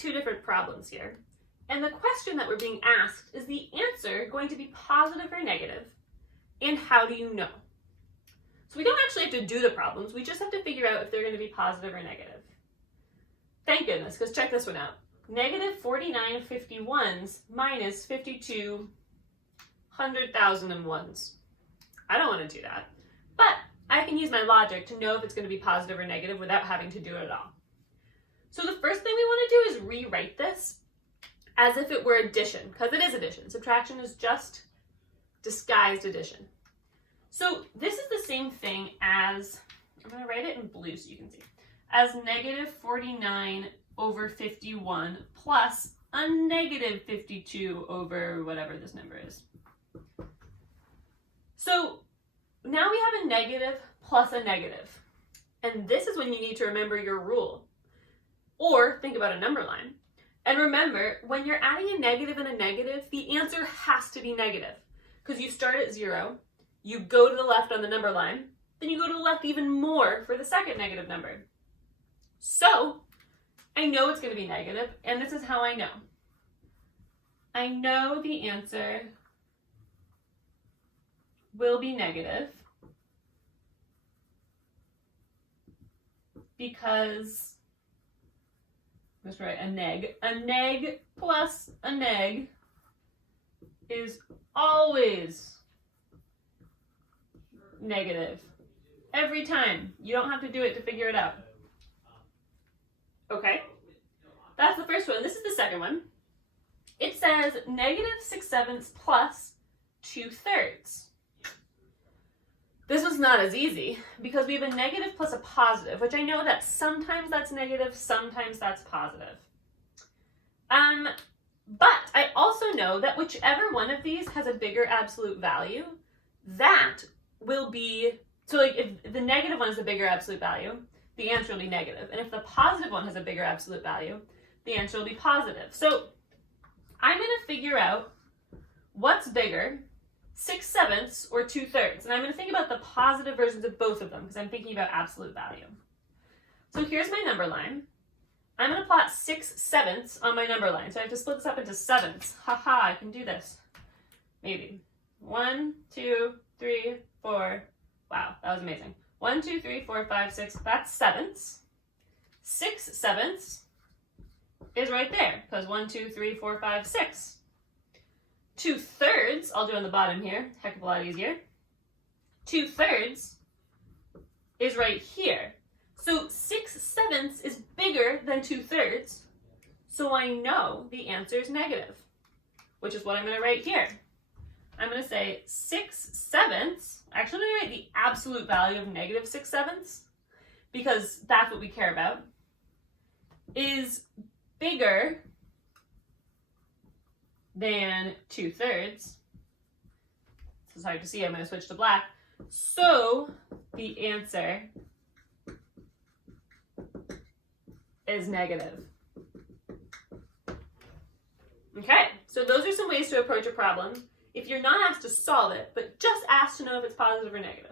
two different problems here. And the question that we're being asked, is the answer going to be positive or negative? And how do you know? So we don't actually have to do the problems. We just have to figure out if they're going to be positive or negative. Thank goodness, because check this one out. Negative 49 51s minus 52 100,001s. I don't want to do that. But I can use my logic to know if it's going to be positive or negative without having to do it at all. So the first thing we want to do is rewrite this as if it were addition, because it is addition. Subtraction is just disguised addition. So this is the same thing as, I'm going to write it in blue so you can see, as negative 49 over 51 plus a negative 52 over whatever this number is. So now we have a negative plus a negative. And this is when you need to remember your rule. Or think about a number line. And remember, when you're adding a negative and a negative, the answer has to be negative. Because you start at 0, you go to the left on the number line, then you go to the left even more for the second negative number. So, I know it's going to be negative, and this is how I know. I know the answer will be negative because, let's write a neg. A neg plus a neg is always negative. Every time. You don't have to do it to figure it out. Okay? That's the first one. This is the second one. It says negative 6/7 plus 2/3. This was not as easy because we have a negative plus a positive, which I know that sometimes that's negative, sometimes that's positive. But I also know that whichever one of these has a bigger absolute value, that will be, so like if the negative one is a bigger absolute value, the answer will be negative. And if the positive one has a bigger absolute value, the answer will be positive. So I'm going to figure out what's bigger, 6/7 or 2/3. And I'm going to think about the positive versions of both of them because I'm thinking about absolute value. So here's my number line. I'm going to plot 6/7 on my number line. So I have to split this up into 7ths. Haha, I can do this. Maybe. 1, 2, 3, 4. Wow, that was amazing. 1, 2, 3, 4, 5, 6. That's 7ths. 6/7 is right there because 1, 2, 3, 4, 5, 6. 2/3, I'll do on the bottom here. Heck of a lot easier. 2/3 is right here. So 6/7 is bigger than 2/3. So I know the answer is negative, which is what I'm going to write here. I'm going to say 6/7. Actually, I'm going to write the absolute value of negative 6/7 because that's what we care about, is bigger than 2/3. This is hard to see. I'm going to switch to black. So the answer is negative. Okay, so those are some ways to approach a problem if you're not asked to solve it, but just asked to know if it's positive or negative.